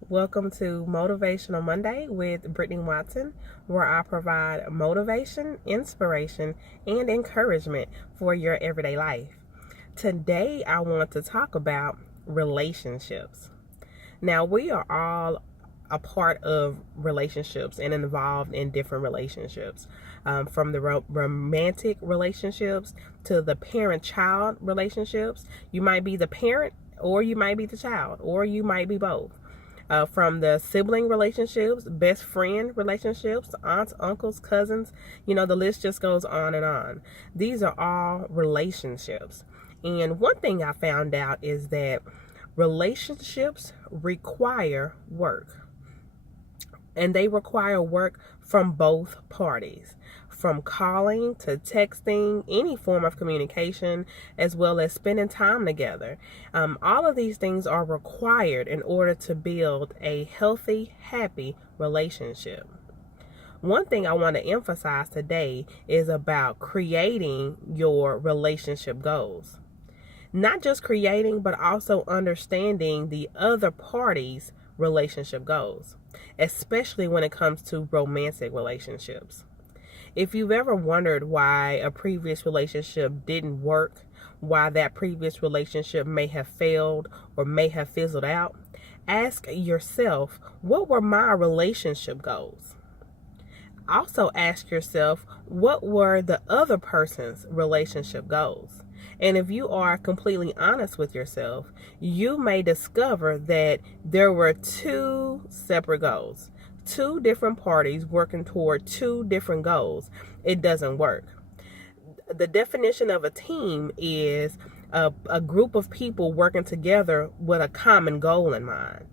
Welcome to Motivational Monday with Brittany Watson, where I provide motivation, inspiration, and encouragement for your everyday life. Today, I want to talk about relationships. Now, we are all a part of relationships and involved in different relationships, from the romantic relationships to the parent-child relationships. You might be the parent, or you might be the child, or you might be both. From the sibling relationships, best friend relationships, aunts, uncles, cousins, the list just goes on and on. These are all relationships. And one thing I found out is that relationships require work. And they require work from both parties, from calling to texting, any form of communication, as well as spending time together. All of these things are required in order to build a healthy, happy relationship. One thing I want to emphasize today is about creating your relationship goals. Not just creating, but also understanding the other party's relationship goals, especially when it comes to romantic relationships. If you've ever wondered why a previous relationship didn't work, why that previous relationship may have failed or may have fizzled out, ask yourself, what were my relationship goals? Also ask yourself, what were the other person's relationship goals? And if you are completely honest with yourself, you may discover that there were two separate goals, two different parties working toward two different goals. It doesn't work. The definition of a team is a group of people working together with a common goal in mind.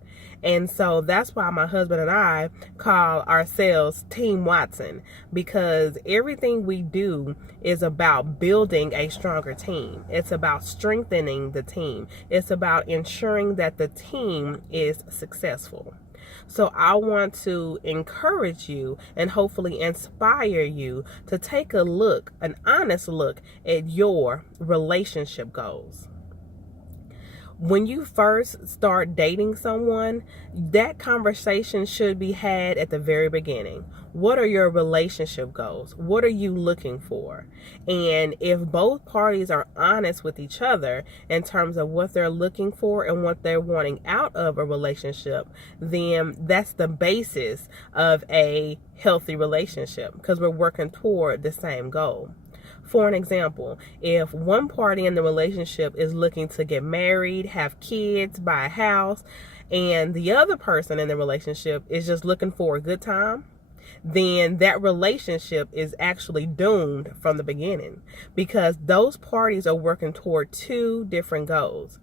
And so that's why my husband and I call ourselves Team Watson, because everything we do is about building a stronger team. It's about strengthening the team. It's about ensuring that the team is successful. So I want to encourage you and hopefully inspire you to take a look, an honest look at your relationship goals. When you first start dating someone, that conversation should be had at the very beginning. What are your relationship goals? What are you looking for? And if both parties are honest with each other in terms of what they're looking for and what they're wanting out of a relationship, then that's the basis of a healthy relationship, because we're working toward the same goal. For an example, if one party in the relationship is looking to get married, have kids, buy a house, and the other person in the relationship is just looking for a good time, then that relationship is actually doomed from the beginning, because those parties are working toward two different goals.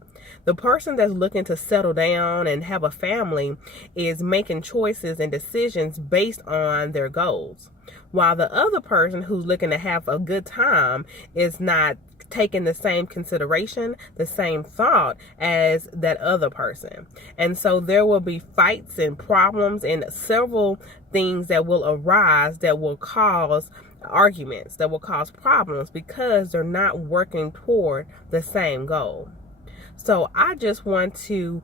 The person that's looking to settle down and have a family is making choices and decisions based on their goals, while the other person who's looking to have a good time is not taking the same consideration, the same thought as that other person. And so there will be fights and problems and several things that will arise that will cause arguments, that will cause problems, because they're not working toward the same goal. So I just want to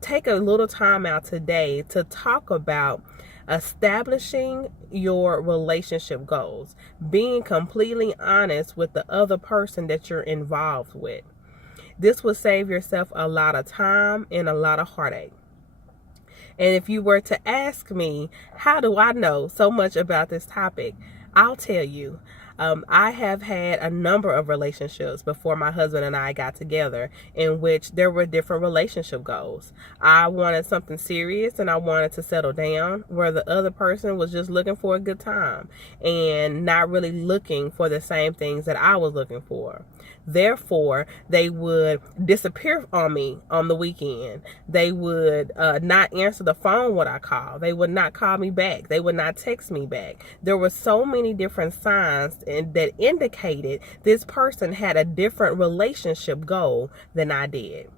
take a little time out today to talk about establishing your relationship goals, being completely honest with the other person that you're involved with. This will save yourself a lot of time and a lot of heartache. And if you were to ask me, how do I know so much about this topic? I'll tell you. I have had a number of relationships before my husband and I got together, in which there were different relationship goals. I wanted something serious and I wanted to settle down, where the other person was just looking for a good time and not really looking for the same things that I was looking for. Therefore, they would disappear on me on the weekend. They would not answer the phone when I called. They would not call me back. They would not text me back. There were so many different signs that indicated this person had a different relationship goal than I did.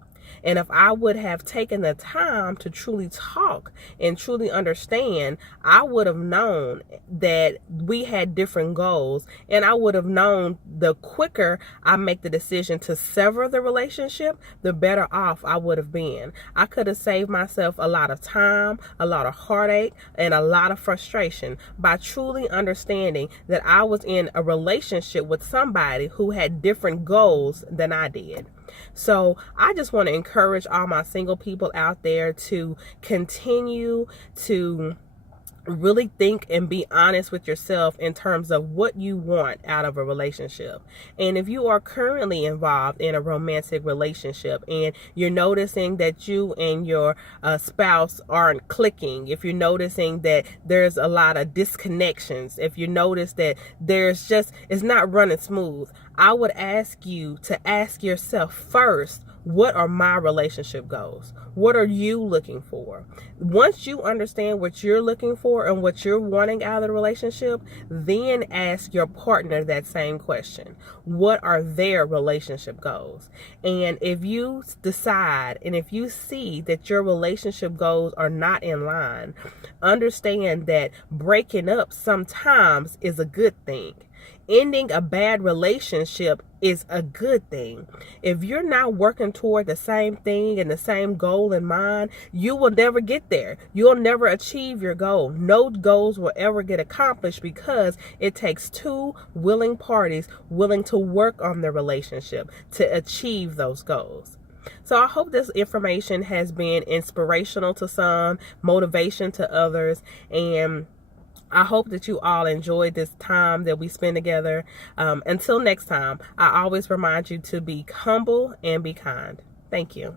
And if I would have taken the time to truly talk and truly understand, I would have known that we had different goals, and I would have known the quicker I make the decision to sever the relationship, the better off I would have been. I could have saved myself a lot of time, a lot of heartache, and a lot of frustration by truly understanding that I was in a relationship with somebody who had different goals than I did. So I just want to encourage all my single people out there to continue to really think and be honest with yourself in terms of what you want out of a relationship. And if you are currently involved in a romantic relationship and you're noticing that you and your spouse aren't clicking, if you're noticing that there's a lot of disconnections, if you notice that it's not running smooth, I would ask you to ask yourself first, what are my relationship goals? What are you looking for? Once you understand what you're looking for and what you're wanting out of the relationship, then ask your partner that same question. What are their relationship goals? And if you decide and if you see that your relationship goals are not in line, understand that breaking up sometimes is a good thing. Ending a bad relationship is a good thing. If you're not working toward the same thing and the same goal in mind, you will never get there. You'll never achieve your goal. No goals will ever get accomplished because it takes two willing parties willing to work on their relationship to achieve those goals. So I hope this information has been inspirational to some, motivation to others, and I hope that you all enjoyed this time that we spend together. Until next time, I always remind you to be humble and be kind. Thank you.